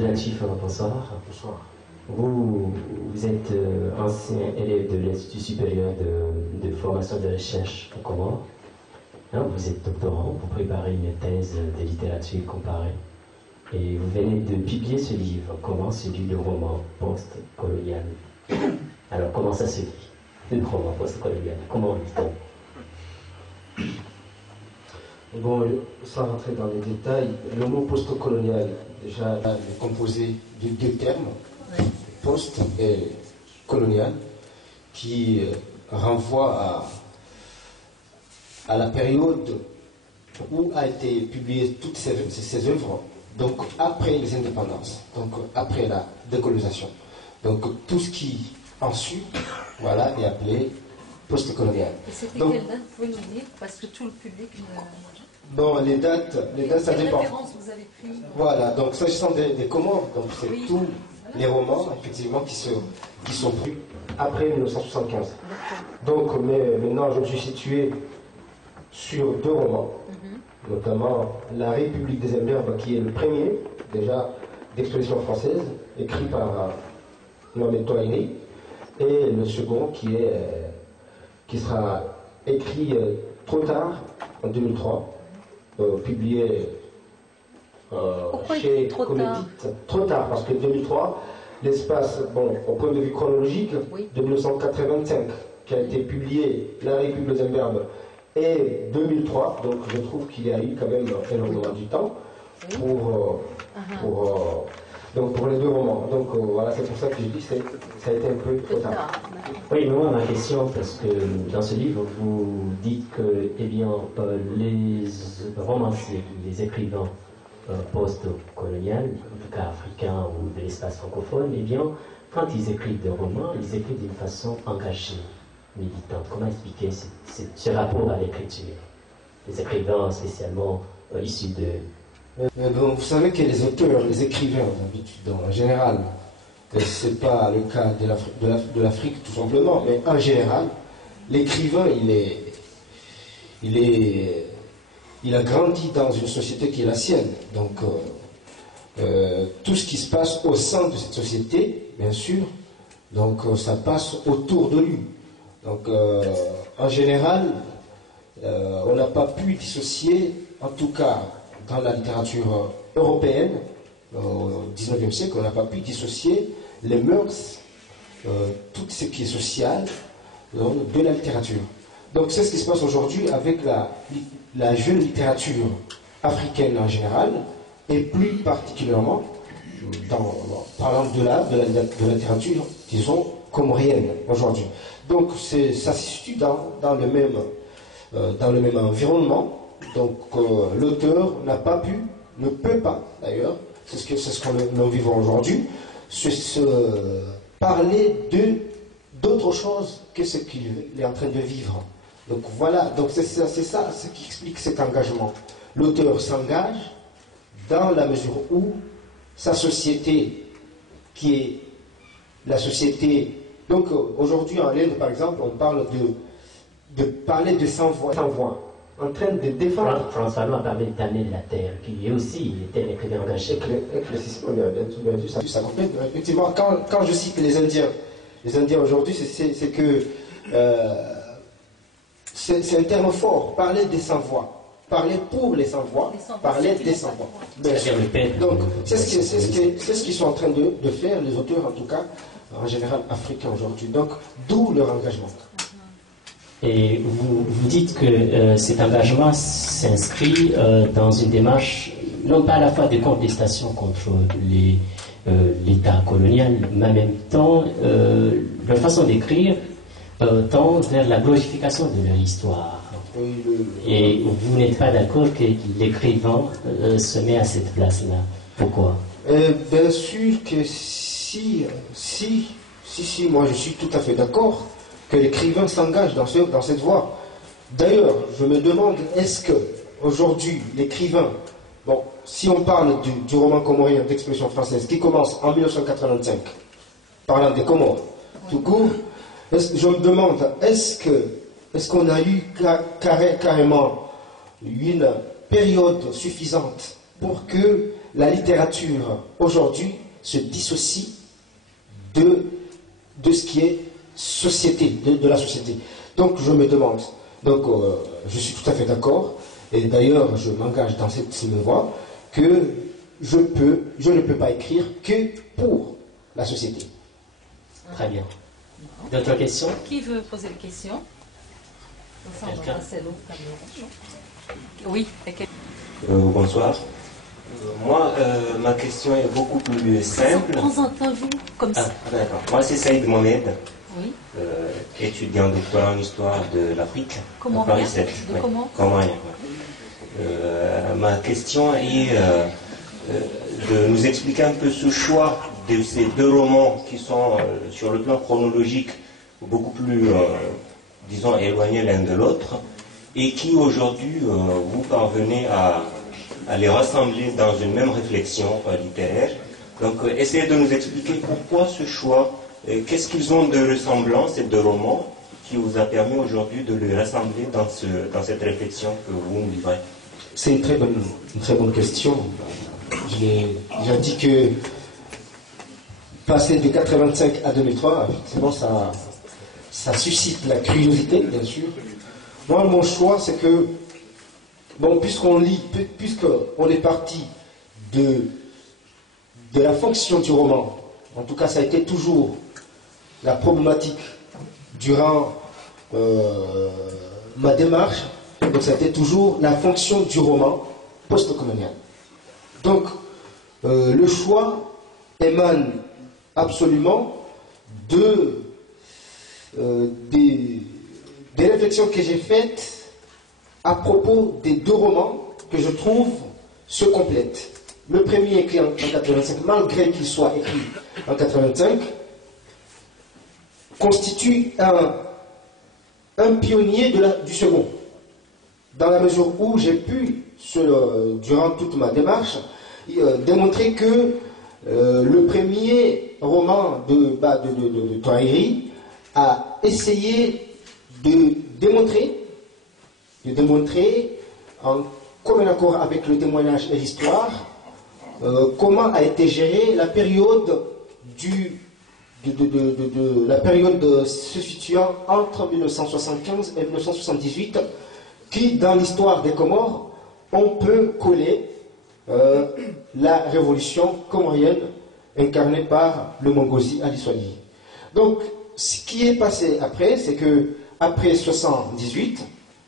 Latif, bonsoir. Bonsoir. Vous êtes ancien élève de l'Institut supérieur de formation de recherche au Comores. Vous êtes doctorant, vous préparez une thèse de littérature comparée. Et vous venez de publier ce livre, Comment se lit le roman post-colonial. Alors, comment ça se lit, le roman post-colonial? Comment lit-on? Bon, sans rentrer dans les détails, le mot post-colonial, déjà, est composé de deux termes, post et colonial, qui renvoient à la période où a été publiées toutes ces œuvres, donc après les indépendances, donc après la décolonisation. Donc tout ce qui en suit, voilà, est appelé post-colonial. Et c'était quelle date, vous pouvez nous dire, parce que tout le public... Bon, les dates ça dépend. Références vous avez pris? Voilà, donc s'agissant des Comores, donc c'est tous les romans, effectivement, qui sont pris après 1975. Donc, mais maintenant, je me suis situé sur deux romans, notamment La République des Imberbes, qui est le premier, déjà, d'exposition française, écrit par Mohamed Touaïri, et le second, qui sera écrit trop tard, en 2003, publié chez Comédite. Trop tard, parce que 2003, l'espace, bon, au point de vue chronologique, de 1985, qui a été publié La République des Imberbes, et 2003, donc je trouve qu'il y a eu quand même énormément du temps pour les deux romans. Donc voilà, c'est pour ça que je dis que ça a été un peu trop tard. Oui, mais moi, ma question, parce que dans ce livre, vous dites que, eh bien, les romanciers, les écrivains post-coloniaux, en tout cas africains ou de l'espace francophone, eh bien, quand ils écrivent des romans, ils écrivent d'une façon engagée, militante. Comment expliquer ce rapport à l'écriture? Les écrivains spécialement issus de... Mais bon, vous savez que les auteurs, les écrivains, d'habitude, en général, c'est pas le cas de l'Afrique tout simplement, mais en général, l'écrivain, il a grandi dans une société qui est la sienne. Donc, tout ce qui se passe au sein de cette société, bien sûr, donc ça passe autour de lui. Donc, en général, on n'a pas pu dissocier, en tout cas dans la littérature européenne, au XIXe siècle, on n'a pas pu dissocier les mœurs, tout ce qui est social, de la littérature. Donc c'est ce qui se passe aujourd'hui avec la jeune littérature africaine en général, et plus particulièrement, parlant de la littérature, disons, comorienne aujourd'hui. Donc ça se situe dans le même environnement. Donc l'auteur n'a pas pu, ne peut pas d'ailleurs, c'est ce qu'on nous vivons aujourd'hui, parler d'autre chose que ce qu'il est en train de vivre. Donc voilà, donc c'est ça ce qui explique cet engagement. L'auteur s'engage dans la mesure où sa société, qui est la société... Donc aujourd'hui en Inde par exemple, on parle de parler de sans-voix, en train de défendre... François a parlé d'Anne de la Terre, qui aussi était un écrivain engagé. Bien sûr, ça complète. Effectivement, quand je cite les Indiens aujourd'hui, c'est que c'est un terme fort, parler des sans-voix, parler pour les sans-voix, parler des sans-voix. Donc, c'est ce qu'ils sont en train de faire, les auteurs en tout cas, en général africains aujourd'hui. Donc, d'où leur engagement. Et vous dites que cet engagement s'inscrit dans une démarche, non pas à la fois de contestation contre l'État colonial, mais en même temps, leur façon d'écrire tend vers la glorification de leur histoire. Et vous n'êtes pas d'accord que l'écrivain se met à cette place-là. Pourquoi? Bien sûr que si, moi je suis tout à fait d'accord que l'écrivain s'engage dans cette voie. D'ailleurs, je me demande, est-ce que aujourd'hui l'écrivain, bon, si on parle du roman comorien d'expression française qui commence en 1985, parlant des Comores, tout court, je me demande, est-ce qu'on a eu carrément une période suffisante pour que la littérature aujourd'hui se dissocie de ce qui est société, de la société. Donc je me demande, je suis tout à fait d'accord, et d'ailleurs je m'engage dans cette voie, que je ne peux pas écrire que pour la société. Très bien. D'autres questions? Qui veut poser des questions? Quelqu'un? Oui. Bonsoir. Moi, ma question est beaucoup plus simple. Présentez-vous comme ça. D'accord. Moi, c'est Saïd Mohamed, Oui. étudiant doctorat en histoire de l'Afrique. Comment à Paris rien 7. De comment Comment rien, ma question est de nous expliquer un peu ce choix de ces deux romans qui sont, sur le plan chronologique, beaucoup plus, disons, éloignés l'un de l'autre, et qui aujourd'hui vous parvenez à les rassembler dans une même réflexion littéraire. Donc, essayez de nous expliquer pourquoi ce choix, qu'est-ce qu'ils ont de ressemblant, ces deux romans, qui vous a permis aujourd'hui de les rassembler dans cette réflexion que vous nous livrez. C'est une très bonne question. J'ai déjà dit que passer de 85 à 2003, c'est bon, ça suscite la curiosité, bien sûr. Moi, mon choix, c'est que, bon, puisqu'on est parti de la fonction du roman, en tout cas, ça a été toujours la problématique durant ma démarche, donc ça a été toujours la fonction du roman post-colonial. Donc, le choix émane absolument des réflexions que j'ai faites à propos des deux romans que je trouve se complètent. Le premier écrit en 85, malgré qu'il soit écrit en 85, constitue un pionnier du second, dans la mesure où j'ai pu, durant toute ma démarche, démontrer que le premier roman de Touahiri a essayé de démontrer en commun accord avec le témoignage et l'histoire comment a été gérée la période la période se situant entre 1975 et 1978, qui dans l'histoire des Comores on peut coller la révolution comorienne incarnée par le Mongosi Ali Soigny. Donc, ce qui est passé après, c'est que après 1978,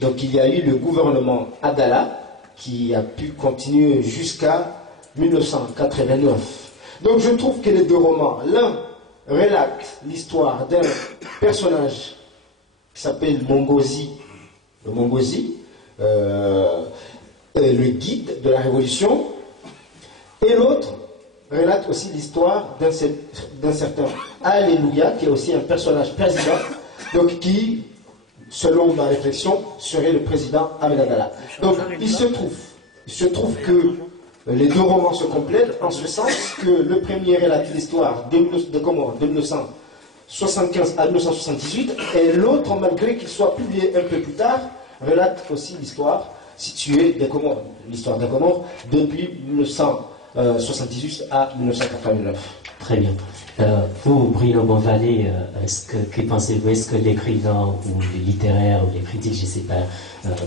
donc il y a eu le gouvernement Adala qui a pu continuer jusqu'à 1989. Donc, je trouve que les deux romans, l'un relate l'histoire d'un personnage qui s'appelle Mongosi, le guide de la révolution, et l'autre relate aussi l'histoire d'un certain Alléluia, qui est aussi un personnage président, donc qui, selon ma réflexion, serait le président Ahmed Adala. Donc il se trouve que les deux romans se complètent en ce sens que le premier relate l'histoire de Comores de 1975 à 1978, et l'autre, malgré qu'il soit publié un peu plus tard, relate aussi l'histoire située des Comores, l'histoire des Comores depuis 1978 à 1989. Très bien. Vous, Bruno Bonvalet, que pensez-vous? Est-ce que l'écrivain ou les littéraires ou les critiques, je ne sais pas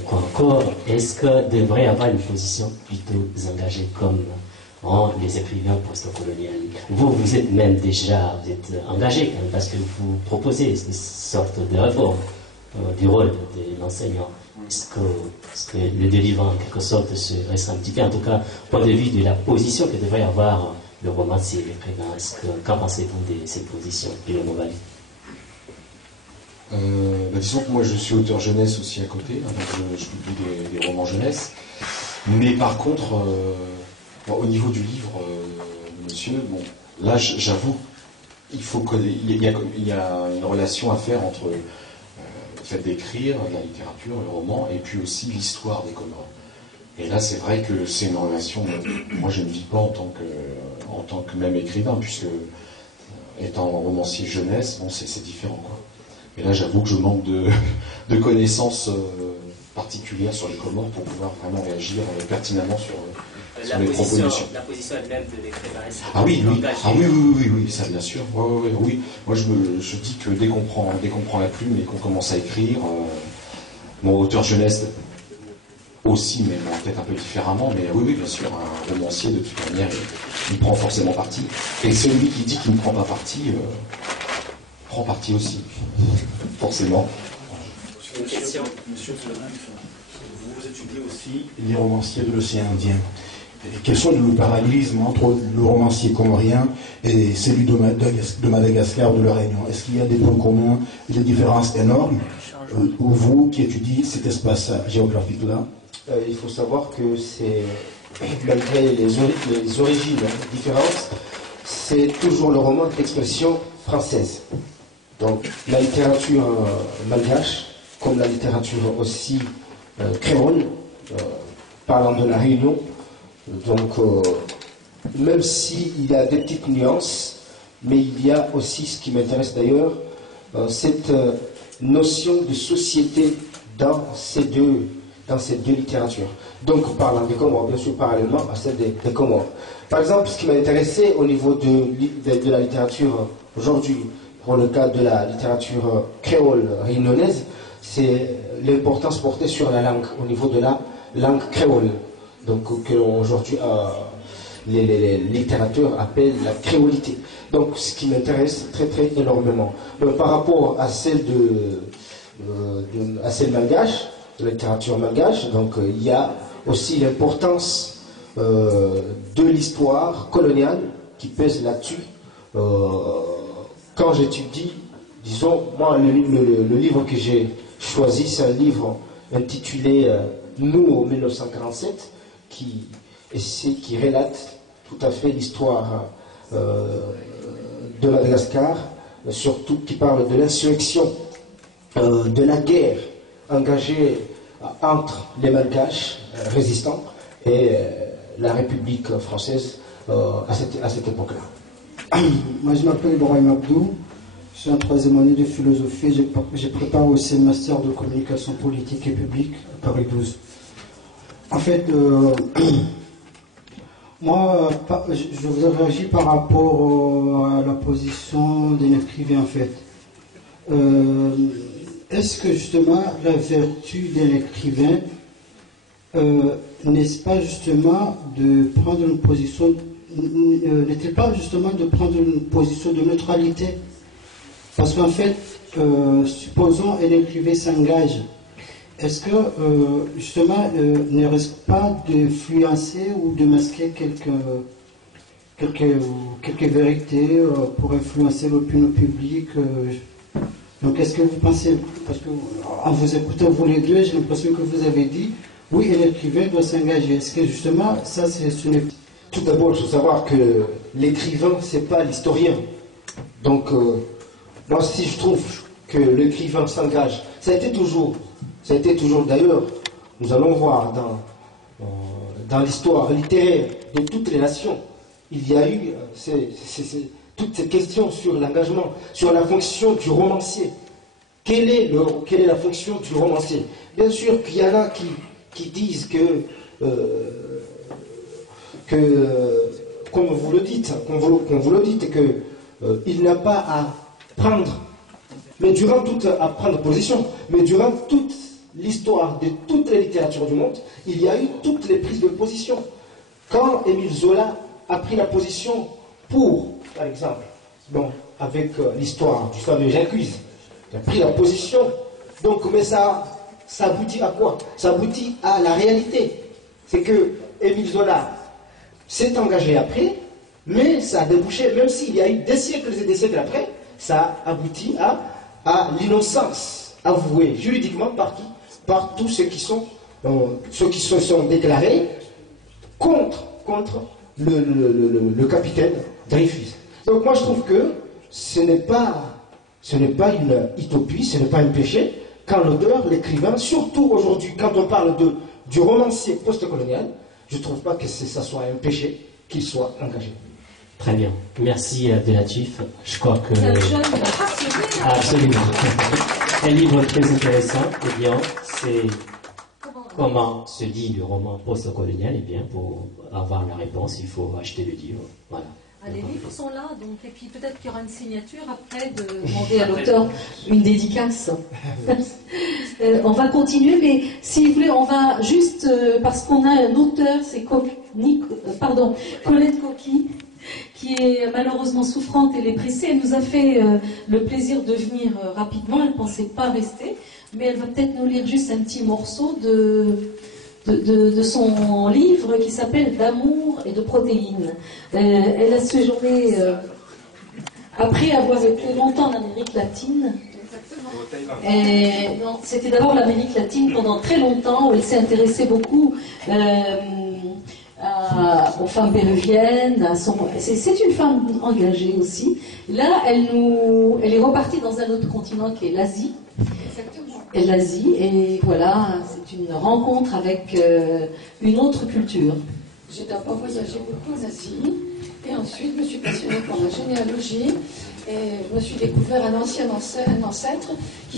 quoi encore, est-ce que devrait avoir une position plutôt engagée comme les écrivains post-coloniaux? Vous êtes même déjà engagé quand même, parce que vous proposez une sorte de réforme du rôle de l'enseignant. Est-ce que le délivre en quelque sorte se reste un petit peu, en tout cas, point de vue de la position que devrait avoir le romancier, l'écrivain? Qu'en pensez-vous de cette position, Bruno Bonvalet? Disons que moi je suis auteur jeunesse aussi à côté, hein, donc je publie des romans jeunesse. Mais par contre, au niveau du livre, monsieur, bon, là j'avoue, il y a une relation à faire entre le fait d'écrire la littérature, le roman, et puis aussi l'histoire des Comores. Et là c'est vrai que c'est une relation, moi je ne vis pas en tant que même écrivain, puisque étant romancier jeunesse, bon, c'est différent, quoi. Et là, j'avoue que je manque de connaissances particulières sur les Comores pour pouvoir vraiment réagir pertinemment sur les propositions. La position elle-même de l'écrivain. Ah oui, oui, ça bien sûr. Oui. Moi je dis que dès qu'on prend la plume et qu'on commence à écrire, mon auteur jeunesse aussi, mais peut-être un peu différemment, mais oui, bien sûr, un romancier de toute manière, il prend forcément parti. Et celui qui dit qu'il ne prend pas parti, prend parti aussi, forcément. Une question. Monsieur Flamanf, vous étudiez aussi les romanciers de l'océan Indien. Et quels sont les parallélismes entre le romancier comorien et celui de Madagascar, de la Réunion? Est-ce qu'il y a des points communs, des différences énormes, ou vous qui étudiez cet espace géographique-là? Il faut savoir que c'est, malgré les origines différentes, c'est toujours le roman d'expression française. Donc la littérature malgache, comme la littérature aussi créole, parlant de la Réunion, donc même s'il y a des petites nuances, mais il y a aussi, ce qui m'intéresse d'ailleurs, cette notion de société dans ces deux littératures. Donc parlant des Comores, bien sûr parallèlement à celle des Comores. Par exemple, ce qui m'a intéressé au niveau de la littérature aujourd'hui, pour le cas de la littérature créole réunionnaise, c'est l'importance portée sur la langue, au niveau de la langue créole. Donc que aujourd'hui les littérateurs appellent la créolité. Donc ce qui m'intéresse très énormément. Donc, par rapport à celle à celle malgache, de la littérature malgache, donc il y a aussi l'importance de l'histoire coloniale qui pèse là-dessus. Quand j'étudie, disons, moi le livre que j'ai choisi, c'est un livre intitulé Nous en 1947, qui relate tout à fait l'histoire de Madagascar, surtout qui parle de l'insurrection, de la guerre engagée entre les Malgaches résistants et la République française à cette époque-là. Moi je m'appelle Ibrahim Abdou, je suis en 3e année de philosophie, j'ai préparé aussi le master de communication politique et publique à Paris 12. En fait, moi, je voudrais réagir par rapport à la position d'un écrivain, en fait. Est-ce que justement la vertu d'un écrivain n'est-ce pas justement de prendre une position, n'est-il pas justement de prendre une position de neutralité? Parce qu'en fait, supposons un écrivain s'engage. Est-ce que, justement, ne risque pas d'influencer ou de masquer quelques vérités pour influencer l'opinion publique Donc, est-ce que vous pensez, parce qu'en vous écoutant vous les deux, j'ai l'impression que vous avez dit, oui, l'écrivain doit s'engager. Est-ce que, justement, ça, c'est une... Tout d'abord, il faut savoir que l'écrivain, c'est pas l'historien. Donc, moi, si je trouve que l'écrivain s'engage, ça a été toujours d'ailleurs, nous allons voir dans l'histoire littéraire de toutes les nations, il y a eu toutes ces questions sur l'engagement, sur la fonction du romancier. Quelle est la fonction du romancier? Bien sûr qu'il y en a qui disent que comme vous le dites, il n'a pas à prendre, à prendre position, mais durant toute l'histoire de toutes les littératures du monde, il y a eu toutes les prises de position. Quand Émile Zola a pris la position pour, par exemple, avec l'histoire du fameux J'accuse, il a pris la position, donc, mais ça aboutit à quoi? Ça aboutit à la réalité. C'est que Émile Zola s'est engagé après, mais ça a débouché, même s'il y a eu des siècles et des siècles après, ça aboutit à l'innocence avouée juridiquement par qui? Par tous ceux qui se sont déclarés contre le capitaine Dreyfus. Donc moi je trouve que ce n'est pas une utopie, ce n'est pas un péché, quand l'auteur, l'écrivain, surtout aujourd'hui, quand on parle du romancier post-colonial, je ne trouve pas que ça soit un péché qu'il soit engagé. Très bien. Merci Abdelatif. Je crois que... C'est un jeune passionné. Absolument. Un livre très intéressant. Eh bien, c'est... Comment comment se dit le roman post-colonial, eh bien, pour avoir la réponse, il faut acheter le livre. Voilà. Ah, les livres sont là, donc, et puis peut-être qu'il y aura une signature après de demander à l'auteur une dédicace. On va continuer, mais si vous voulez, on va juste, parce qu'on a un auteur, c'est Colette Coqui, qui est malheureusement souffrante et elle est pressée. Elle nous a fait le plaisir de venir rapidement, elle ne pensait pas rester, mais elle va peut-être nous lire juste un petit morceau de son livre qui s'appelle D'amour et de protéines. Elle a séjourné, après avoir été longtemps en Amérique latine. C'était d'abord l'Amérique latine pendant très longtemps, où elle s'est intéressée beaucoup aux femmes péruviennes. C'est une femme engagée aussi. Là, elle est repartie dans un autre continent qui est l'Asie. Et l'Asie, et voilà, c'est une rencontre avec une autre culture. J'ai d'abord voyagé beaucoup en Asie, et ensuite je me suis passionnée pour la généalogie, et je me suis découvert un ancêtre qui